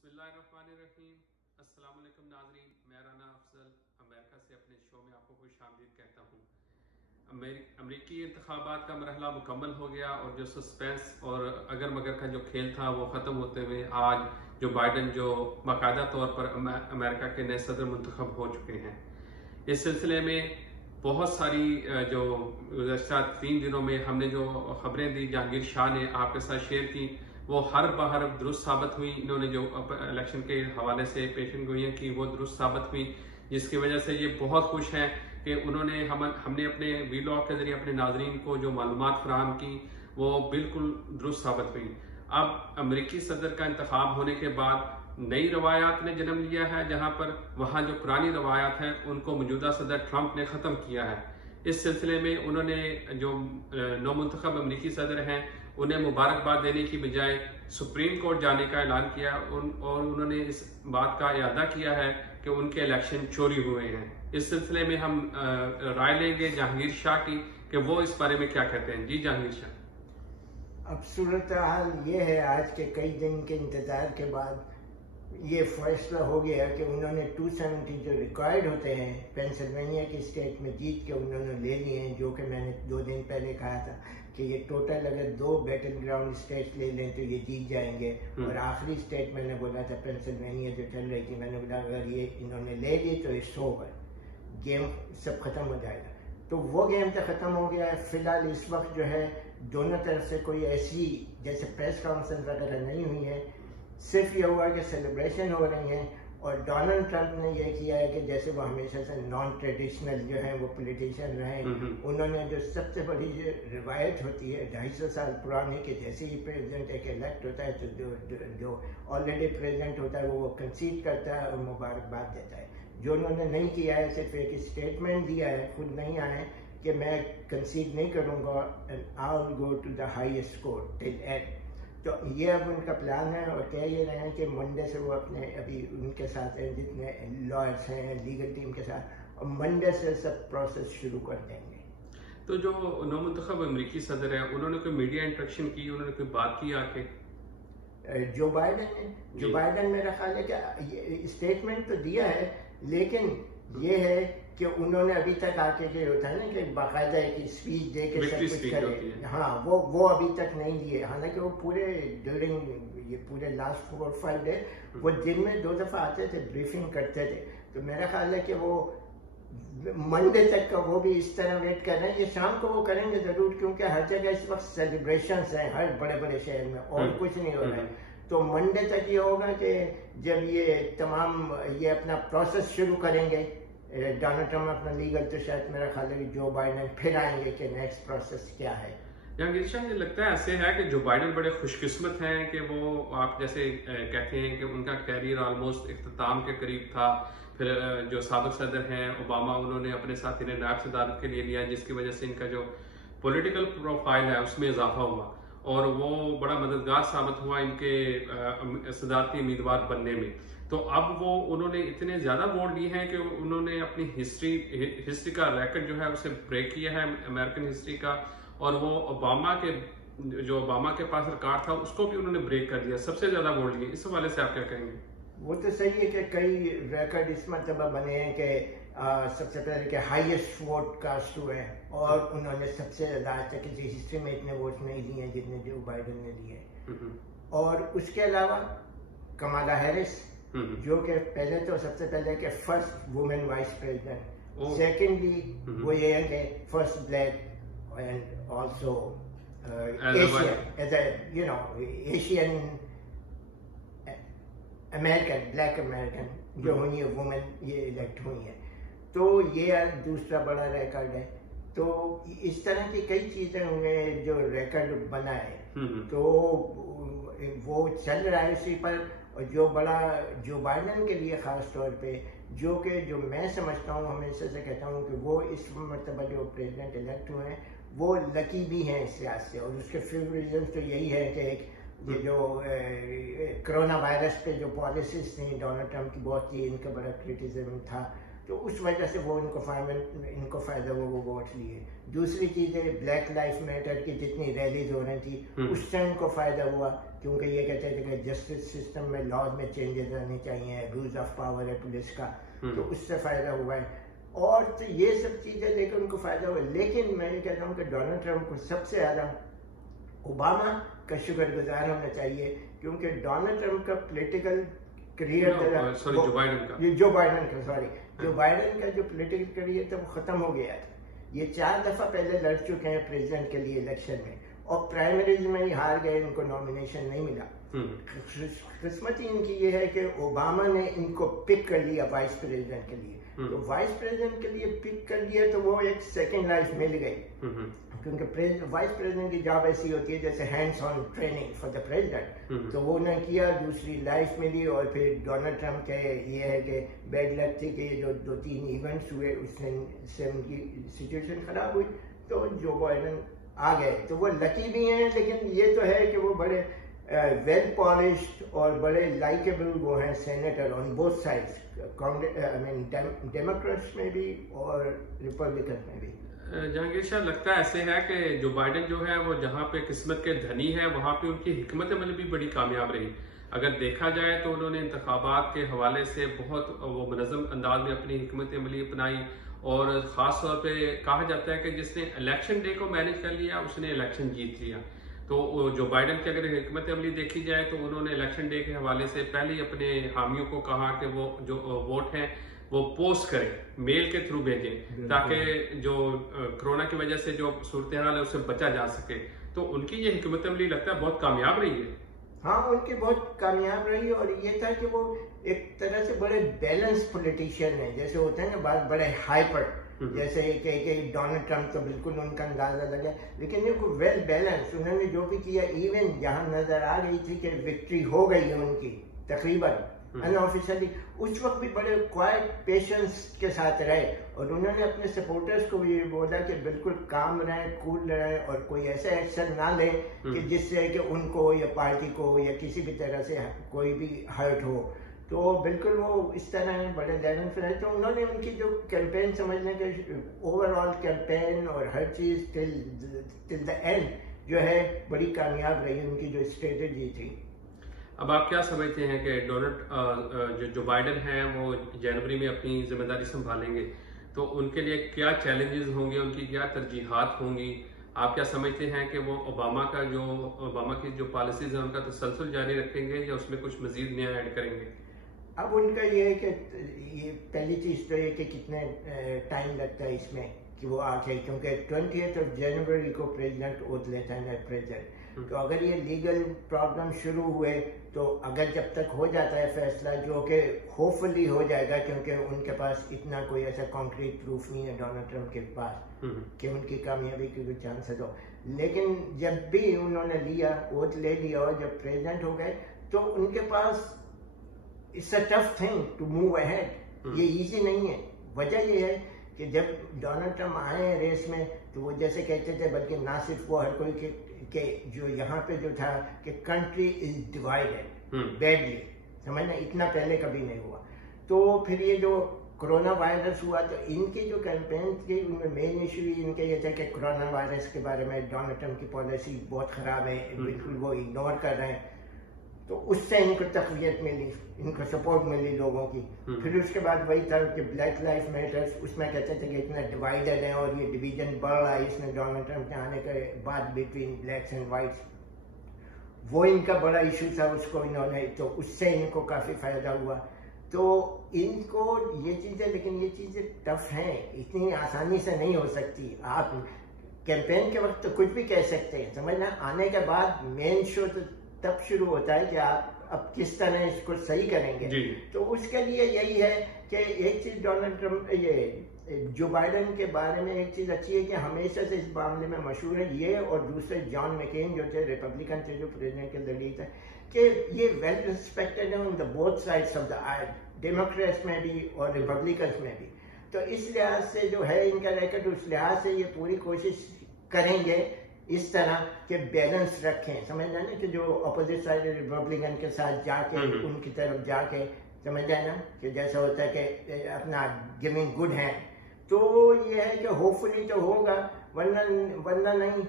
बिस्मिल्लाहिर्रहमानिर्रहीम। अस्सलाम वालेकुम नाज़रीन, मैं राना अफजल अमेरिका से अपने शो में आपको खुशामदीद कहता हूँ। अमेरिकी इंतखाबात का मरहला मुकम्मल हो गया और जो सस्पेंस और अगर मगर का जो खेल था वो ख़त्म होते हुए आज जो बाइडन जो बाकायदा तौर पर अमेरिका के नए सदर मुंतखब हो चुके हैं। इस सिलसिले में बहुत सारी जो गुज़श्ता 3 दिनों में हमने जो खबरें दी जहांगीर शाह ने आपके साथ शेयर की वो हर बाहर दुरुस्त साबित हुई। इन्होंने जो इलेक्शन के हवाले से पेशन गोइयाँ की वो दुरुस्त साबित हुई, जिसकी वजह से ये बहुत खुश हैं कि उन्होंने हमने अपने वीलॉग के जरिए अपने नाजरीन को जो मालूमात फराहम की वो बिल्कुल दुरुस्त साबित हुई। अब अमेरिकी सदर का इंतखाब होने के बाद नई रवायात ने जन्म लिया है, जहां पर वहां जो पुरानी रवायात हैं उनको मौजूदा सदर ट्रंप ने ख़त्म किया है। इस सिलसिले में उन्होंने जो नौमुंतखब अमेरिकी सदर हैं उन्हें मुबारकबाद देने की बजाय सुप्रीम कोर्ट जाने का ऐलान किया और उन्होंने इस बात का इरादा किया है कि उनके इलेक्शन चोरी हुए हैं। इस सिलसिले में हम राय लेंगे जहांगीर शाह की कि वो इस बारे में क्या कहते हैं। जी जहांगीर शाह। अब सूरत हाल ये है, आज के कई दिन के इंतजार के बाद ये फैसला हो गया कि उन्होंने 270 जो रिक्वायर्ड होते हैं पेंसिल्वेनिया की स्टेट में जीत के उन्होंने ले लिए हैं, जो कि मैंने 2 दिन पहले कहा था कि ये टोटल अगर 2 बैटल ग्राउंड स्टेट ले लें तो ये जीत जाएंगे। और आखिरी स्टेट मैंने बोला था पेंसिल्वेनिया जो चल रही थी, मैंने बोला अगर ये इन्होंने ले ली तो इट्स ओवर, गेम सब खत्म हो जाएगा। तो वो गेम तो खत्म हो गया है। फिलहाल इस वक्त जो है दोनों तरफ से कोई ऐसी जैसे प्रेस कॉन्फ्रेंस वगैरह नहीं हुई है, सिर्फ ये हुआ कि सेलिब्रेशन हो रही हैं। और डोनाल्ड ट्रंप ने यह किया है कि जैसे वो हमेशा से नॉन ट्रेडिशनल जो है वो पॉलिटिशियन रहे, उन्होंने जो सबसे बड़ी जो रिवायत होती है 250 साल पुरानी कि जैसे ही प्रेसिडेंट एक इलेक्ट होता है तो जो ऑलरेडी प्रेसिडेंट होता है वो कंसीड करता है और मुबारकबाद देता है। जो उन्होंने नहीं किया है, सिर्फ एक स्टेटमेंट दिया है, खुद नहीं आए कि मैं कंसीड नहीं करूँगा and I will go to the highest court till end. तो ये अब उनका प्लान है और कह ये रहे हैं कि मंडे से वो अपने अभी उनके साथ हैं जितने लॉयर्स हैं लीगल टीम के साथ, और मंडे से सब प्रोसेस शुरू कर देंगे। तो जो नौमुंतखब अमेरिकी सदर है उन्होंने कोई मीडिया इंटरेक्शन की, उन्होंने कोई बात की आके? जो बाइडन मेरा ख्याल है कि स्टेटमेंट तो दिया है, लेकिन ये है कि उन्होंने अभी तक आके जो होता है ना कि बाकायदा एक स्पीच दे के सब कुछ करे, हाँ वो अभी तक नहीं दिए। हालांकि वो पूरे ड्यूरिंग ये पूरे लास्ट 4-5 डे वो दिन में 2 दफा आते थे, ब्रीफिंग करते थे। तो मेरा ख्याल है कि वो मंडे तक का वो भी इस तरह वेट कर रहे हैं। ये शाम को वो करेंगे जरूर, क्योंकि हर जगह इस वक्त सेलिब्रेशंस हैं हर बड़े बड़े शहर में और कुछ नहीं हो रहा है। तो मंडे तक ये होगा कि जब ये तमाम ये अपना प्रोसेस शुरू करेंगे डोनाल्ड ट्रंप अपना लीगल, तो शायद मेरा ख्याल है कि जो बाइडन फिर आएंगे कि नेक्स्ट प्रोसेस क्या है। जहांगीर शाह, ये लगता है ऐसे है कि जो बाइडन बड़े खुशकिस्मत हैं कि वो आप जैसे कहते हैं कि उनका कैरियर ऑलमोस्ट इख्तिताम के करीब था। फिर जो साबिक सदर हैं ओबामा, उन्होंने अपने साथ इन्हें नायब सदारत के लिए लिया, जिसकी वजह से इनका जो पॉलिटिकल प्रोफाइल है उसमें इजाफा हुआ और वो बड़ा मददगार साबित हुआ इनके सदारती उम्मीदवार बनने में। तो अब वो उन्होंने इतने ज्यादा वोट लिए हैं कि उन्होंने अपनी हिस्ट्री का रिकॉर्ड जो है उसे ब्रेक किया है, अमेरिकन हिस्ट्री का। और वो ओबामा के पास रिकॉर्ड था उसको भी उन्होंने ब्रेक कर दिया, सबसे ज्यादा वोट लिए। इस हवाले से आप क्या कहेंगे? वो तो सही है कि कई रिकॉर्ड इस मरतबा बने हैं कि सबसे पहले कि हाईएस्ट वोट कास्ट हुए हैं और उन्होंने सबसे ज्यादा आज तक किसी हिस्ट्री में इतने वोट नहीं दिए हैं जितने जो बाइडन ने दिए। और उसके अलावा कमाला हैरिस, जो कि पहले तो सबसे पहले के first women vice president, secondly वो ये है कि first black and also Asian American, black American जो हुई है वुमेन, ये इलेक्ट हुई है। तो ये दूसरा बड़ा रिकॉर्ड है। तो इस तरह की कई चीजें हुई जो रिकॉर्ड बना है, तो वो चल रहा है उसी पर। और जो बड़ा जो बाइडन के लिए खास तौर पे जो मैं समझता हूँ, हमेशा से कहता हूँ कि वो इस मरतबा जो प्रेसिडेंट इलेक्ट हुए हैं वो लकी भी हैं इस लिहाज से। और उसके फ्यू रीजन तो यही है कि एक ये जो कोरोना वायरस पे जो पॉलिसीज थी डोनाल्ड ट्रंप की बहुत ही इनका बड़ा क्रिटिसिज्म था, तो उस वजह से वो इनको फायदा वो वोट लिए। दूसरी चीज है ब्लैक लाइफ मैटर की जितनी रैलीज हो रही थी उससे इनको फायदा हुआ। क्योंकि ये कहते थे कि जस्टिस सिस्टम में लॉज में चेंजेस आने चाहिए, अब्यूज ऑफ पावर है पुलिस का, तो उससे फायदा हुआ है। और तो ये सब चीजें लेकर उनको फायदा हुआ। लेकिन मैं ये कहता हूँ कि डोनाल्ड ट्रंप को सबसे ज्यादा ओबामा का शुक्रगुजार होना चाहिए, क्योंकि डोनाल्ड ट्रंप का पॉलिटिकल करियर जो बाइडन का जो पॉलिटिकल करियर था वो खत्म हो गया था। ये 4 दफा पहले लड़ चुके हैं प्रेसिडेंट के लिए इलेक्शन में, और प्राइमरीज में ही हार गए, इनको नॉमिनेशन नहीं मिला। किस्मत इनकी ये है कि ओबामा ने इनको पिक कर लिया वाइस प्रेसिडेंट के लिए, तो वाइस प्रेसिडेंट के लिए पिक कर लिया तो वो एक सेकेंड लाइफ मिल गई, क्योंकि वाइस प्रेसिडेंट की जॉब ऐसी होती है जैसे hands on training for the president, तो वो उन्होंने किया, दूसरी लाइफ मिली। और फिर डोनाल्ड ट्रंप के ये है कि बैड लक थी कि जो 2-3 इवेंट्स हुए उससे उनकी सिचुएशन खराब हुई, तो जो बाइडन आ गए। तो वो लकी भी हैं, लेकिन ये तो है कि वो बड़े वेल पॉलिश्ड और बड़े लाइकेबल वो हैं senator on both sides, Democrats में भी और रिपब्लिकन में भी। जहांगीर शाह, लगता है ऐसे है कि जो बाइडन जो है वो जहाँ पे किस्मत के धनी है वहां पे उनकी हिकमत अमल भी बड़ी कामयाब रही। अगर देखा जाए तो उन्होंने इंतखाबात के हवाले से बहुत वो मुनज़्ज़म अंदाज में अपनी हिकमत अमली अपनाई, और ख़ास तौर पे कहा जाता है कि जिसने इलेक्शन डे को मैनेज कर लिया उसने इलेक्शन जीत लिया। तो जो बाइडन की अगर हिकमत अमली देखी जाए तो उन्होंने इलेक्शन डे के हवाले से पहले ही अपने हामियों को कहा कि वो जो वोट हैं वो पोस्ट करें, मेल के थ्रू भेजें, ताकि जो कोरोना की वजह से जो सूरत हाल है उससे बचा जा सके। तो उनकी ये हिकमत अमली लगता है बहुत कामयाब रही है। हाँ, उनकी बहुत कामयाब रही, और ये था कि वो एक तरह से बड़े बैलेंस पॉलिटिशियन है। जैसे होते हैं ना बात बड़े हाइपर, जैसे कि डोनाल्ड ट्रंप तो बिल्कुल उनका अंदाजा लगा, लेकिन ये वेल बैलेंस, उन्होंने जो भी किया, इवन जहां नजर आ गई थी कि विक्ट्री हो गई है उनकी तकरीबन अनऑफिशियली, उस वक्त भी बड़े क्वाइट पेशेंस के साथ रहे, और उन्होंने अपने सपोर्टर्स को भी बोला कि बिल्कुल काम रहे, कूल रहे, और कोई ऐसा एक्शन ना ले कि जिससे कि उनको या पार्टी को या किसी भी तरह से कोई भी हर्ट हो। तो बिल्कुल वो इस तरह बड़े बैलेंस रहे। तो उन्होंने उनकी जो कैंपेन समझने के ओवरऑल कैंपेन और हर चीज टिल द एंड जो है बड़ी कामयाब रही, उनकी जो स्ट्रेटेजी थी। अब आप क्या समझते हैं कि डोनाल्ड जो बाइडन हैं वो जनवरी में अपनी जिम्मेदारी संभालेंगे, तो उनके लिए क्या चैलेंजेस होंगे, उनकी क्या तरजीहात होंगी? आप क्या समझते हैं कि वो ओबामा की जो पॉलिसीज हैं उनका तसलसल जारी रखेंगे या उसमें कुछ मजीद नया ऐड करेंगे? अब उनका ये है कि ये पहली चीज तो ये कि कितने टाइम लगता है इसमें कि वो आके, क्योंकि 20 जनवरी को प्रेसिडेंट ओथ लेता है प्रेसिडेंट, तो अगर ये लीगल प्रॉब्लम शुरू हुए तो अगर जब तक हो जाता है फैसला, जो कि होपफुली हो जाएगा, क्योंकि उनके पास इतना कोई ऐसा कॉन्क्रीट प्रूफ नहीं है डोनाल्ड ट्रंप के पास कि उनकी कामयाबी के कोई चांसेस हो, लेकिन जब भी उन्होंने लिया ओथ ले लिया और जब प्रेसिडेंट हो गए तो उनके पास it's a tough thing to move ahead, ये इजी नहीं है। वजह ये है कि जब डोनाल्ड ट्रंप आए रेस में तो वो जैसे कहते थे, बल्कि ना सिर्फ वो हर कोई के जो यहाँ पे जो था कि कंट्री इज डिवाइडेड बैडली, समझना, इतना पहले कभी नहीं हुआ। तो फिर ये जो कोरोना वायरस हुआ तो इनकी जो कैंपेन थी उनमें मेन इशू इनके ये था कि कोरोना वायरस के बारे में डोनाल्ड ट्रंप की पॉलिसी बहुत खराब है, बिल्कुल वो इग्नोर कर रहे हैं, तो उससे इनको तक़वियत मिली, इनको सपोर्ट मिली लोगों की। फिर उसके बाद वही था कि ब्लैक लाइफ मैटर्स, उसमें कहते थे कि इतना डिवाइडेड है और ये डिवीजन बढ़ रहा है इसमें डोनाल्ड ट्रंप के आने के बाद बिटवीन ब्लैक्स एंड वाइट्स, वो इनका बड़ा इशू था, उसको इन्होंने, तो उससे इनको काफी फायदा हुआ। तो इनको ये चीजें, लेकिन ये चीजें टफ हैं, इतनी आसानी से नहीं हो सकती। आप कैंपेन के वक्त तो कुछ भी कह सकते हैं, समझना, आने के बाद मेन शो तो तब शुरू होता है कि आप अब किस तरह इसको सही करेंगे। तो उसके लिए यही है कि एक चीज डोनाल्ड ट्रंप, ये जो बाइडन के बारे में एक चीज अच्छी है कि हमेशा से इस मामले में मशहूर है ये, और दूसरे जॉन मैकेन जो थे रिपब्लिकन थे, जो प्रेसिडेंट के दलील थे, कि ये वेल रिस्पेक्टेड है on the both sides of the aisle, Democrats में भी और रिपब्लिकन्स में भी। तो इस लिहाज से जो है इनका रैकेट, उस लिहाज से ये पूरी कोशिश करेंगे इस तरह के बैलेंस रखें, समझ रहे ना, कि जो अपोजिट साइड रिपब्लिकन के साथ जाके उनकी तरफ जाके, समझ रहे ना, कि जैसा होता है कि अपना गिविंग गुड हैंड। तो ये है कि होपफुली तो होगा, वरना नहीं।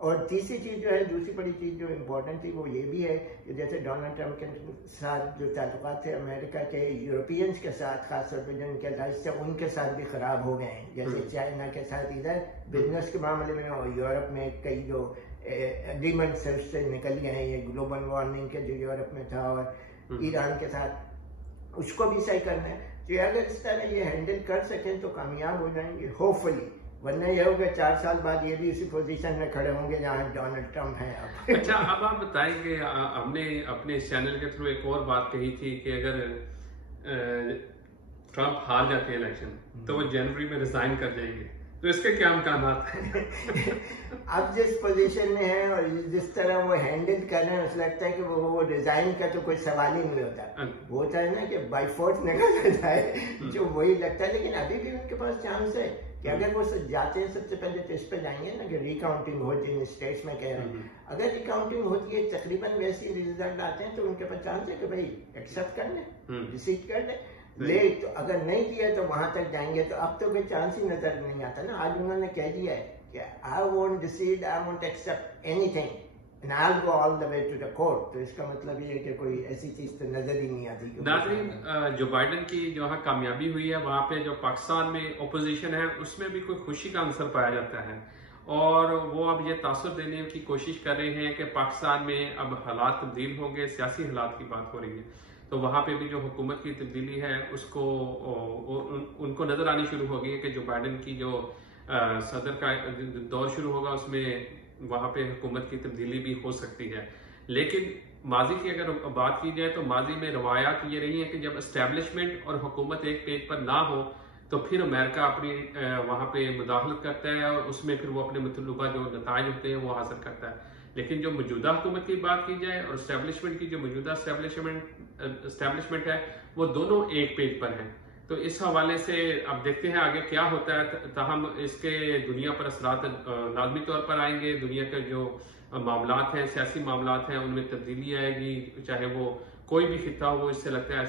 और तीसरी चीज़ जो है, दूसरी बड़ी चीज़ जो इम्पोर्टेंट थी वो ये भी है कि जैसे डोनाल्ड ट्रंप के साथ जो ताल्लुकात थे अमेरिका के यूरोपियंस के साथ, खासतौर पर जो उनके राइट्स थे उनके साथ भी ख़राब हो गए हैं। जैसे चाइना के साथ इधर बिजनेस के मामले में और यूरोप में कई जो एग्रीमेंट्स है उससे निकल गए हैं। ये ग्लोबल वार्मिंग के जो यूरोप में था और ईरान के साथ उसको भी सही करना है। तो अगर इस तरह ये हैंडल कर सकें तो कामयाब हो जाएंगे होपफुली, वरना ये होगा 4 साल बाद ये भी उसी पोजीशन में खड़े होंगे जहाँ डोनाल्ड ट्रंप है अब। अच्छा, अब आप बताएंगे, हमने अपने इस चैनल के थ्रू एक और बात कही थी कि अगर ट्रंप हार जाते हैं इलेक्शन तो वो जनवरी में रिजाइन कर जाएंगे, तो इसके क्या इम्कानात हैं? अब जिस पोजीशन में है और जिस तरह वो हैंडल कर रहे हैं, मुझे लगता है कि वो रिजाइन का तो कोई सवाल ही नहीं होता। वो होता है ना कि बाई फोर्स निकल जाए, जो वही लगता है। लेकिन अभी भी उनके पास चांस है कि अगर वो जाते हैं सबसे पहले तो इस पे जाएंगे ना कि रिकाउंटिंग हो, जिन स्टेट्स में कह रहे हैं अगर रिकाउंटिंग होती है तकरीबन वैसे रिजल्ट आते हैं तो उनके पास चांस है कि भाई एक्सेप्ट कर लें, रिसीव कर लें। ले तो अगर नहीं किया तो वहां तक जाएंगे। तो अब तो कोई चांस ही नजर नहीं आता ना। आज उन्होंने कह दिया है कि I won't decide, I won't accept anything and I will go all the way to the court. तो इसका मतलब ये है कि कोई ऐसी चीज तो नजर ही नहीं आती। नाज़रीन, जो बाइडन की जो कामयाबी हुई है वहां पे जो पाकिस्तान में ओपोजिशन है उसमें भी कोई खुशी का आंसर पाया जाता है और वो अब ये तासुर देने की कोशिश कर रहे हैं कि पाकिस्तान में अब हालात तब्दील होंगे, सियासी हालात की बात हो रही है। तो वहां पे भी जो हुकूमत की तब्दीली है उसको उनको नजर आनी शुरू हो गई है कि जो बाइडन की जो सदर का दौर शुरू होगा उसमें वहां पे हुकूमत की तब्दीली भी हो सकती है। लेकिन माजी की अगर बात की जाए तो माजी में रवायात ये रही है कि जब एस्टेब्लिशमेंट और हुकूमत एक पेज पर ना हो तो फिर अमेरिका अपनी वहां पे मुदाखलत करता है और उसमें फिर वो अपने मतलूबा जो नताज होते हैं वो हासिल करता है। लेकिन जो मौजूदा हुकूमत की बात की जाए और एस्टेब्लिशमेंट की जो मौजूदा एस्टेब्लिशमेंट है वो दोनों एक पेज पर हैं। तो इस हवाले से अब देखते हैं आगे क्या होता है। ताहम इसके दुनिया पर असरात लाजमी तौर पर आएंगे। दुनिया के जो मामलात हैं, सियासी मामलात हैं, उनमें तब्दीली आएगी। चाहे वो कोई भी खिता हो, इससे लगता है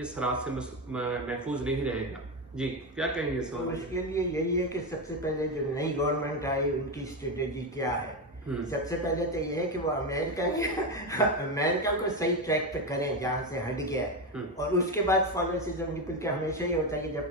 इस रात से महफूज नहीं रहेगा। जी, क्या कहेंगे इस तो उसके लिए यही है कि सबसे पहले जो नई गवर्नमेंट आई उनकी स्ट्रेटेजी क्या है। सबसे पहले तो ये है कि वो अमेरिका को सही ट्रैक पे करें जहाँ से हट गया है और उसके बाद पॉलिसीज उनकी। फिर हमेशा ही होता है कि जब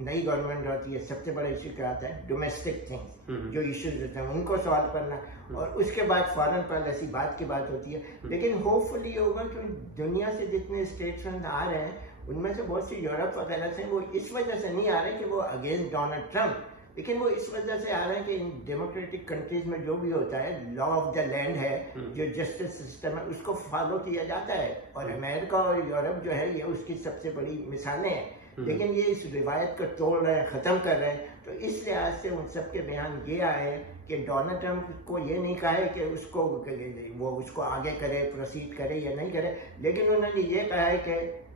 नई गवर्नमेंट होती है सबसे बड़ा इश्यू क्या आता है, डोमेस्टिक थिंग्स, जो इश्यूज होते हैं उनको सॉल्व करना और उसके बाद फॉरेन पॉलिसी बात की बात होती है। लेकिन होपफुली होगा कि दुनिया से जितने स्टेट्समैन आ रहे हैं उनमें से बहुत सी यूरोप वगैरह से वो इस वजह से नहीं आ रहे कि वो अगेंस्ट डोनाल्ड ट्रंप, लेकिन वो इस वजह से आ रहे हैं कि इन डेमोक्रेटिक कंट्रीज में जो भी होता है, लॉ ऑफ द लैंड है, जो जस्टिस सिस्टम है, उसको फॉलो किया जाता है। और अमेरिका और यूरोप जो है ये उसकी सबसे बड़ी मिसालें हैं। लेकिन ये इस रिवायत को तोड़ रहे हैं, खत्म कर रहे हैं। तो इस लिहाज से उन सबके बयान ये आए कि डोनाल्ड ट्रंप को ये नहीं कहा है कि वो उसको आगे करे, प्रोसीड करे या नहीं करे, लेकिन उन्होंने ये कहा है कि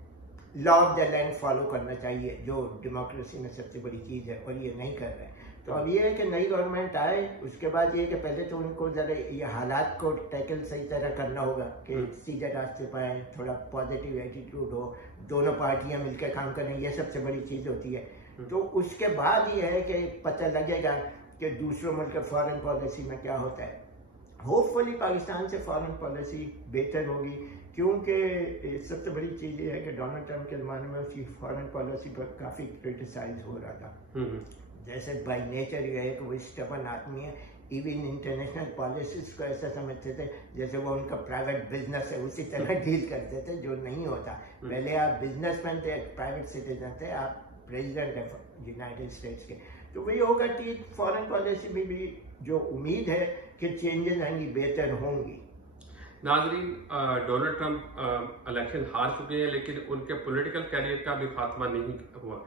law of the land follow करना चाहिए, जो डेमोक्रेसी में सबसे बड़ी चीज है, और ये नहीं कर रहे हैं। तो अब ये है कि नई गवर्नमेंट आए, उसके बाद ये कि पहले तो उनको जरा ये हालात को टैकल सही तरह करना होगा कि सीधे रास्ते पर आए, थोड़ा पॉजिटिव एटीट्यूड हो, दोनों पार्टियां मिलकर काम करें, ये सबसे बड़ी चीज होती है। तो उसके बाद ये है कि पता लगेगा कि दूसरों मुल्क फॉरेन पॉलिसी में क्या होता है। होपफुली पाकिस्तान से फॉरेन पॉलिसी बेहतर होगी, क्योंकि सबसे बड़ी चीज ये है कि डोनाल्ड ट्रंप के जमाने में उसकी फॉरेन पॉलिसी पर काफी क्रिटिसाइज हो रहा था। जैसे बाय नेचर ये है कि वो स्टबर्न आदमी है, इवन इंटरनेशनल पॉलिसीज को ऐसा समझते थे जैसे वो उनका प्राइवेट बिजनेस है, उसी तरह डील करते थे, जो नहीं होता। पहले आप बिजनेसमैन थे, प्राइवेट सिटीजन थे, आप प्रेसिडेंट है यूनाइटेड स्टेट्स के। तो वही होगा कि फॉरेन पॉलिसी में भी जो उम्मीद है कि चेंजेस आएंगी, बेहतर होंगी। नाज़रीन, डोनाल्ड ट्रंप इलेक्शन हार चुके हैं, लेकिन उनके पॉलिटिकल कैरियर का भी खात्मा नहीं हुआ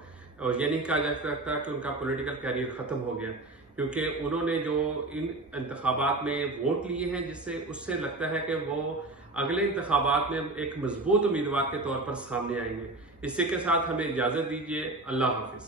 और ये नहीं कहा जा सकता कि उनका पॉलिटिकल कैरियर खत्म हो गया, क्योंकि उन्होंने जो इन इंतखाबात में वोट लिए हैं जिससे उससे लगता है कि वो अगले इंतखाबात में एक मजबूत उम्मीदवार के तौर पर सामने आएंगे। इसी के साथ हमें इजाजत दीजिए। अल्लाह हाफिज।